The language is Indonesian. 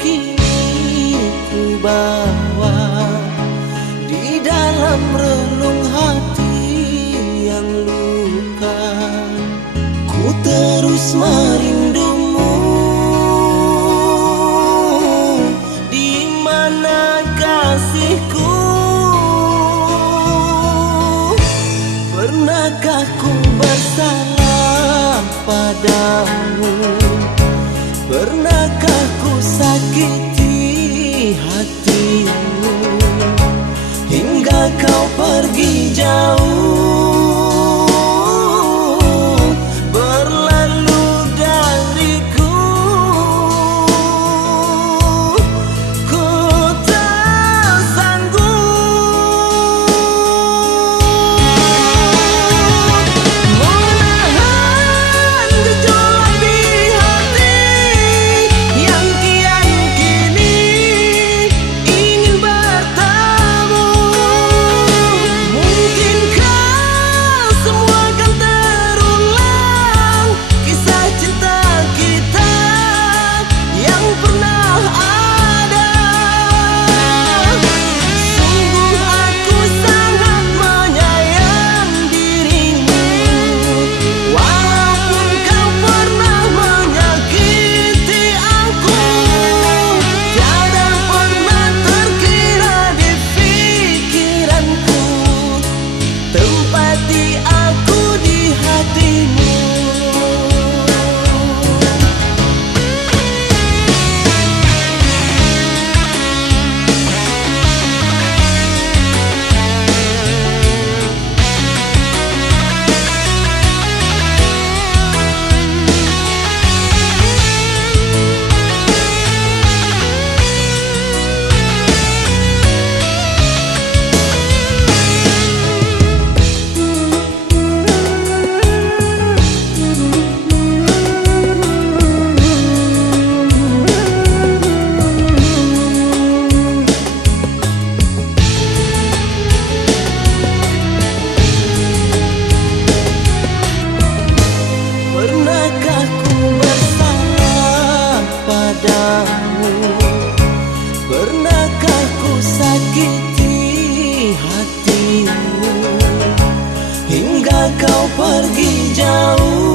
kini ku bawa di dalam relung hati yang luka. Ku terus merindumu, di mana kasihku? Pernahkah ku bersalah padamu? Pernahkah ku sakiti hatimu hingga kau pergi jauh, berlalu dariku? Ku tak sanggup menahan gejolak di hati yang kian kini ingin bertemu. Mungkinkah semua akan terulang, kisah cinta kita yang pernah ada? Sungguh aku sangat menyayang dirimu, walaupun kau pernah menyakiti aku. Tiada pernah terkira di pikiranku, tempati aku di hatimu. Pernahkah ku bersalah padamu? Pernahkah ku sakiti hatimu hingga kau pergi jauh?